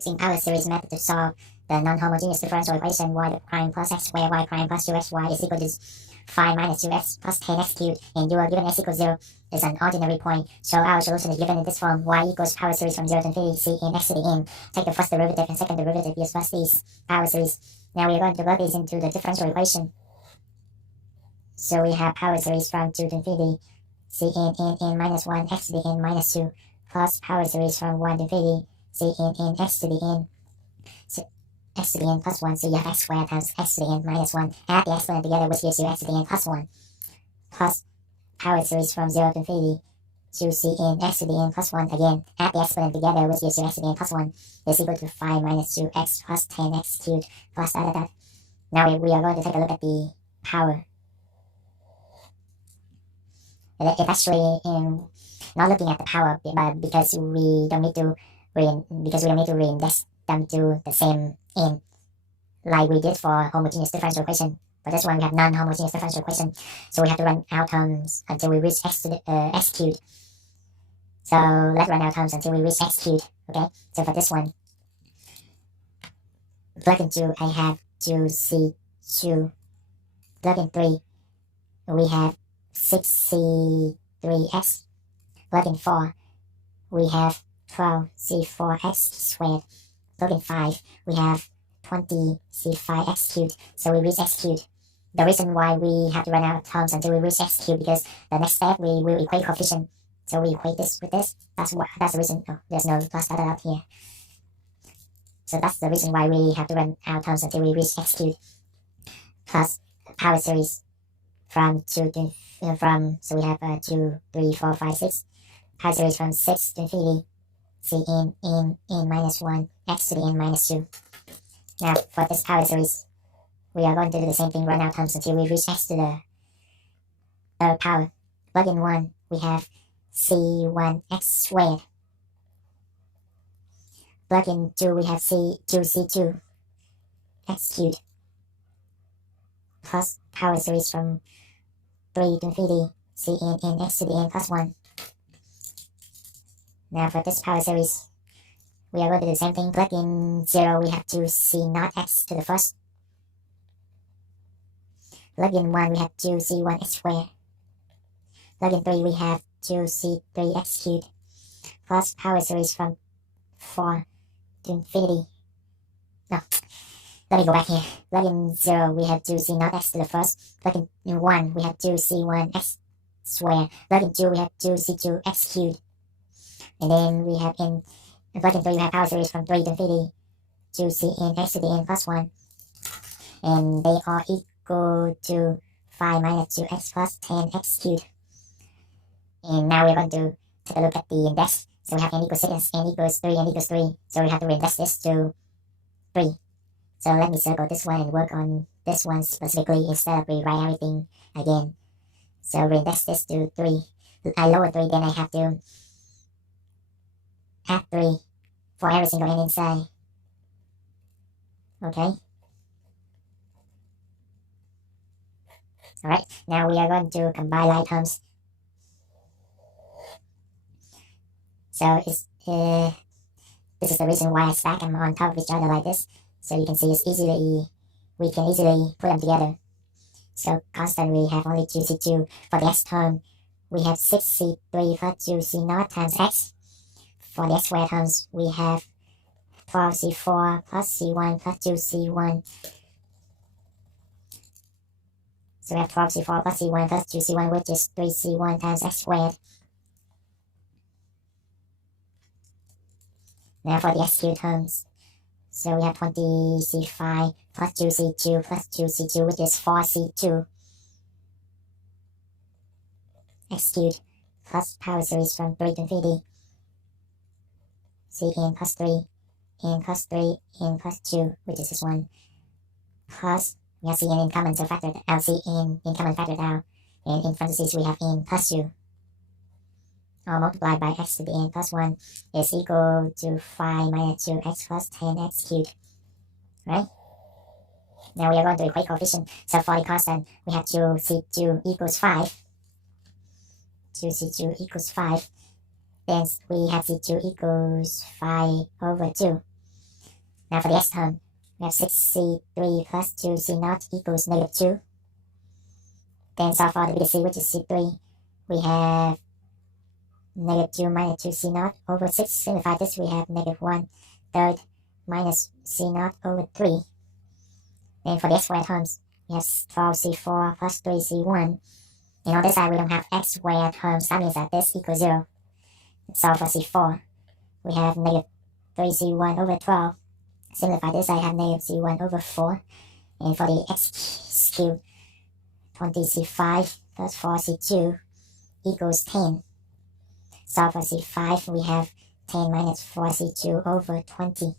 Using power series method to solve the non-homogeneous differential equation y prime plus x squared y prime plus 2xy is equal to 5 minus 2x plus 10x cubed, and you are given x equals 0 is an ordinary point. So our solution is given in this form: y equals power series from 0 to infinity c in x to the n. Take the first derivative and second derivative, use first these power series. Now we are going to plug these into the differential equation. So we have power series from 2 to infinity c n minus 1 x to the n minus 2 plus power series from 1 to infinity c n x to the n, so x to the n plus 1, so you have x squared times x to the n minus 1. Add the exponent together, which gives you x to the n plus 1, plus power series from 0 to infinity to c n x to the n plus 1. Again, add the exponent together, which gives you x to the n plus 1 is equal to 5 minus 2x plus 10x cubed plus that. Now we are going to take a look at the power. It's actually not looking at the power, but because we don't need to reindex them to the same n like we did for homogeneous differential equation. For this one, we have non-homogeneous differential equation, so we have to run out terms until we reach x to the x cubed. So let's run out terms until we reach x cubed. Okay. So for this one, plug in 2, I have 2c2. Plug in 3, we have 6c3x. Plug in 4, we have 12c4x squared. Plug in 5, we have 20c5x cubed. So we reach x cubed. The reason why we have to run out of terms until we reach x cubed, because the next step we will equate coefficient. So we equate this with this. That's the reason. Oh, there's no plus dotted out here. So that's the reason why we have to run out of terms until we reach x cubed. Plus power series from 2 to so we have 2, 3, 4, 5, 6. Power series from 6 to infinity c n minus 1 x to the n minus 2. Now for this power series, we are going to do the same thing, run out terms until we reach x to the third power. Plug in 1, we have c1x squared. Plug in 2, we have c2 x cubed plus power series from 3 to infinity c n x to the n plus 1. Now for this power series, we are going to do the same thing. Plug in 0, we have 2c0 x to the first. Plug in 1, we have 2c1x squared. Plug in 3, we have 2c3x cubed plus power series from 4 to infinity. No, let me go back here. Plug in 0, we have 2c0 x to the first. Plug in 1, we have 2c1x squared. Plug in 2, we have 2c2x cubed. And then we have in plug in 3, we have power series from 3 to infinity to c n x to the n plus 1. And they are equal to 5 minus 2x plus 10x cubed. And now we're going to take a look at the index. So we have n equals 6, n equals 3, n equals 3. So we have to reindex this to 3. So let me circle this one and work on this one specifically instead of rewrite everything again. So reindex this to 3. I lower 3, then I have to add 3 for every single n inside. Okay. Alright, now we are going to combine like terms. So this is the reason why I stack them on top of each other like this. So you can see we can easily put them together. So constant, we have only 2c2. For the x term, we have 6c3 plus 2c0 times x. For the x squared terms, we have 12c4 plus c1 plus 2c1. So we have 12c4 plus c1 plus 2c1, which is 3c1 times x squared. Now for the x cubed terms, so we have 20c5 plus 2c2 plus 2c2, which is 4c2 x cubed plus power series from 3 to infinity c n plus 3, n plus 3, n plus 2, which is this one, plus we have cn in common, so factor out cn in common, factored out, and in parentheses we have n plus 2, all multiplied by x to the n plus 1 is equal to 5 minus 2x plus 10x cubed. Right? Now we are going to equate coefficient. So for the constant, we have 2c2 equals 5. 2c2 equals 5. Then we have c2 equals 5 over 2. Now for the x term, we have 6c3 plus 2c0 equals -2. Then solve for the biggest c, which is c3. We have -2 minus 2c0 over 6. Simplify this, we have -1/3 minus c0 over 3. Then for the x squared terms, we have 12c4 plus 3c1. And on this side, we don't have x squared terms. That means that this equals 0. Solve for c4. We have -3c1 over 12. Simplify this, I have -c1 over 4. And for the x cubed, 20c5 plus 4c2 equals 10. Solve for c5, we have 10 minus 4c2 over 20.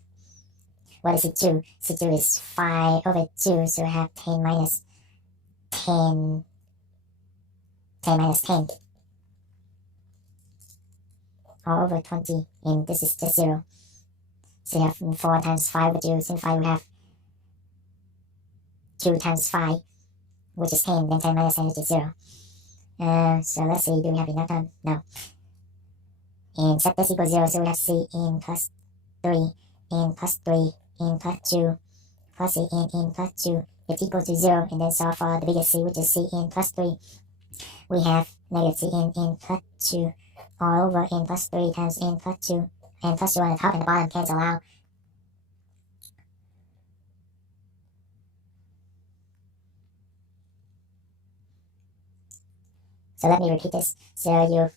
What is c2? c2 is 5 over 2, so we have 10 minus 10. 10 minus 10. All over 20, and this is just 0. So you have 4 times 5 over 2. Simplify, we have 2 times 5, which is 10. Then 10 minus 10 is 0. So let's see, do we have enough time? No. And set this equals 0, so we have c in plus 3, in plus 3, in plus 2, plus c in plus 2. It's equal to 0, and then solve for the biggest c, which is c in plus 3. We have negative c in plus 2 all over n plus 3 times n plus 2. And plus 2 on the top and the bottom cancel out. So let me repeat this. So you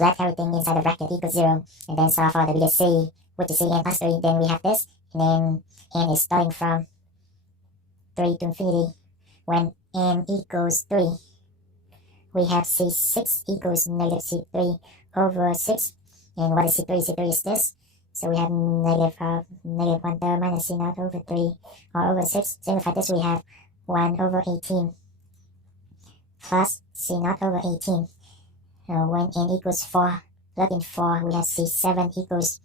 let everything inside the bracket equals 0, and then solve for the biggest c, which is c n plus 3. Then we have this, and then n is starting from 3 to infinity. When n equals 3, we have c6 equals negative c3 over 6. And what is c3? c3 is this. So we have negative 1/3 minus c0 over 3 all over 6. Simplify this, we have 1 over 18 plus c0 over 18. When n equals 4, plug in 4, we have c7 equals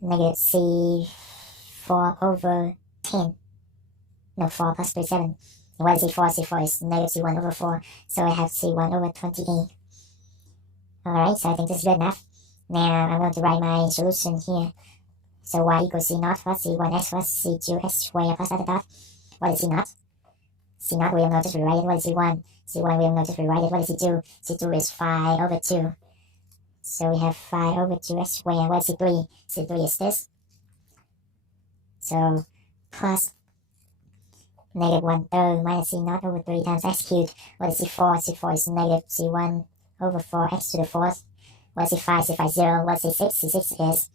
negative c4 over 10. No, 4 plus 3, 7. And what is c4? c4 is negative c1 over 4. So I have c1 over 28. Alright, so I think this is good enough. Now I'm going to write my solution here. So y equals c0 plus c1x plus c2x squared plus dot. What is c0? c0 we don't know, just rewrite it. What is c1? c1 we don't know, just rewrite it. What is c2? c2 is 5 over 2. So we have 5 over 2x squared. What is c3? c3 is this. So plus negative 1/3 minus c0 over 3 times x cubed. What is c4? c4 is negative c1 over 4x to the 4th. What is c5? c5 is 0. What is c6? c6 is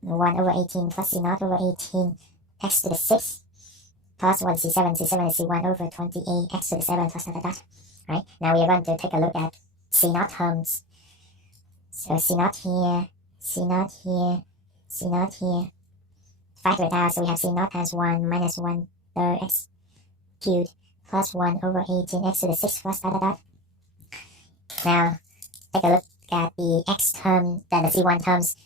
1 over 18 plus c0 over 18 x to the 6th. Plus what is c7? c7 is c1 over 28 x to the 7 plus dot dot dot. Right? Now we are going to take a look at c0 terms. So c0 here, c0 here, c0 here. Factor it out, so we have c0 times 1 minus 1/3 x cubed plus 1 over 18 x to the 6th plus dot dot dot. Now take a look at the x term, then the c1 terms.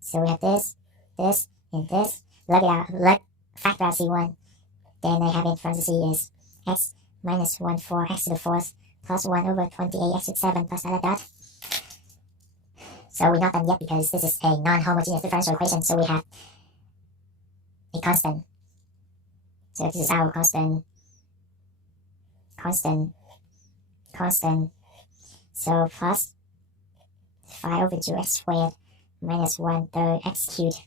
So we have this, this, and this. Lug it out, factor out c1. Then I have in front of c is x minus 1/4 x to the 4th plus 1 over 28 x to the 7 plus dot dot dot. So we're not done yet because this is a non-homogeneous differential equation, so we have a constant. So this is our constant. So plus 5 over 2x squared minus 1/3 x cubed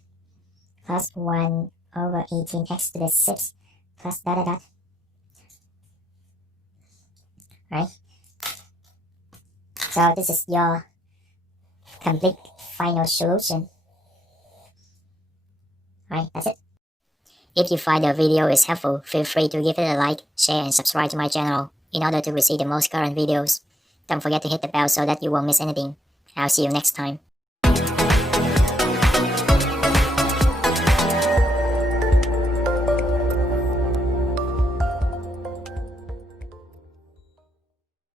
plus 1 over 18 x to the 6th plus dot dot dot. Right? So this is your complete final solution. Right, that's it. If you find the video is helpful, feel free to give it a like, share, and subscribe to my channel in order to receive the most current videos. Don't forget to hit the bell so that you won't miss anything. I'll see you next time.